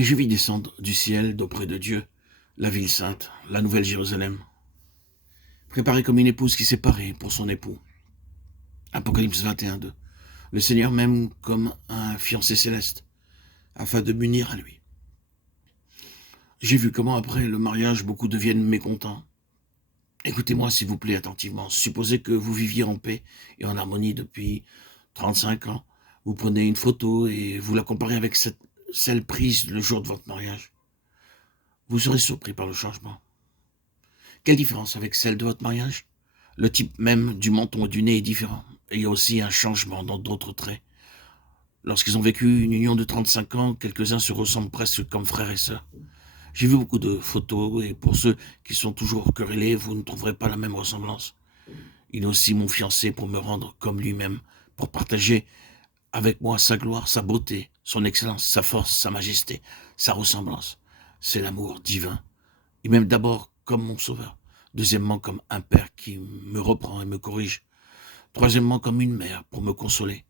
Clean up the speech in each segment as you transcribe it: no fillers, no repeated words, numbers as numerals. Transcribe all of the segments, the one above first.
Et je vis descendre du ciel d'auprès de Dieu la ville sainte, la nouvelle Jérusalem, préparée comme une épouse qui s'est parée pour son époux. Apocalypse 21:2. Le Seigneur m'aime comme un fiancé céleste, afin de m'unir à lui. J'ai vu comment après le mariage, beaucoup deviennent mécontents. Écoutez-moi s'il vous plaît attentivement. Supposez que vous viviez en paix et en harmonie depuis 35 ans. Vous prenez une photo et vous la comparez avec celle prise le jour de votre mariage. Vous serez surpris par le changement. Quelle différence avec celle de votre mariage? Le type même du menton et du nez est différent. Et il y a aussi un changement dans d'autres traits. Lorsqu'ils ont vécu une union de 35 ans, quelques-uns se ressemblent presque comme frères et sœurs. J'ai vu beaucoup de photos et pour ceux qui sont toujours querellés, vous ne trouverez pas la même ressemblance. Il est aussi mon fiancé pour me rendre comme lui-même, pour partager avec moi sa gloire, sa beauté, son excellence, sa force, sa majesté, sa ressemblance. C'est l'amour divin. Il m'aime d'abord comme mon sauveur. Deuxièmement, comme un père qui me reprend et me corrige. Troisièmement, comme une mère pour me consoler.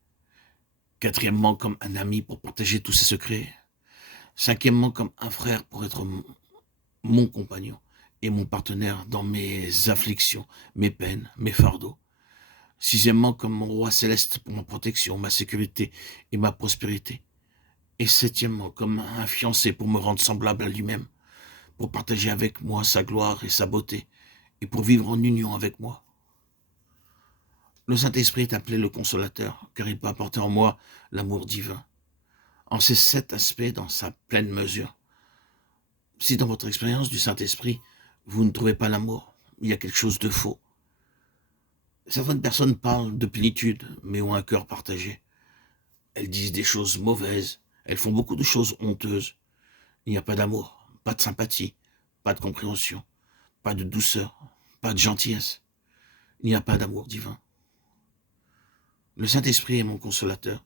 Quatrièmement, comme un ami pour partager tous ses secrets. Cinquièmement, comme un frère pour être mon compagnon et mon partenaire dans mes afflictions, mes peines, mes fardeaux. Sixièmement, comme mon roi céleste pour ma protection, ma sécurité et ma prospérité. Et septièmement, comme un fiancé pour me rendre semblable à lui-même, pour partager avec moi sa gloire et sa beauté, et pour vivre en union avec moi. Le Saint-Esprit est appelé le consolateur, car il peut apporter en moi l'amour divin, en ces 7 aspects dans sa pleine mesure. Si dans votre expérience du Saint-Esprit, vous ne trouvez pas l'amour, il y a quelque chose de faux. Certaines personnes parlent de plénitude, mais ont un cœur partagé. Elles disent des choses mauvaises, elles font beaucoup de choses honteuses. Il n'y a pas d'amour, pas de sympathie, pas de compréhension, pas de douceur, pas de gentillesse. Il n'y a pas d'amour divin. Le Saint-Esprit est mon consolateur,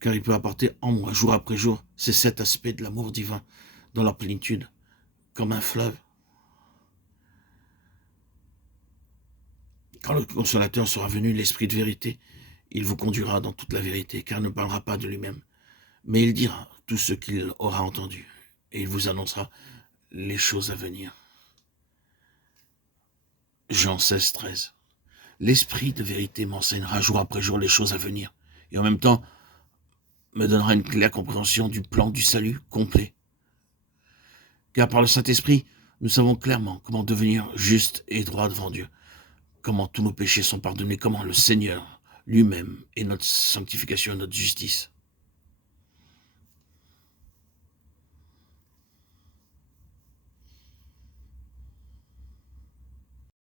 car il peut apporter en moi, jour après jour, ces 7 aspects de l'amour divin dans leur plénitude, comme un fleuve. Quand le consolateur sera venu, l'Esprit de vérité, il vous conduira dans toute la vérité, car il ne parlera pas de lui-même, mais il dira tout ce qu'il aura entendu, et il vous annoncera les choses à venir. Jean 16:13. L'Esprit de vérité m'enseignera jour après jour les choses à venir, et en même temps me donnera une claire compréhension du plan du salut complet. Car par le Saint-Esprit, nous savons clairement comment devenir juste et droit devant Dieu, comment tous nos péchés sont pardonnés, comment le Seigneur lui-même est notre sanctification et notre justice.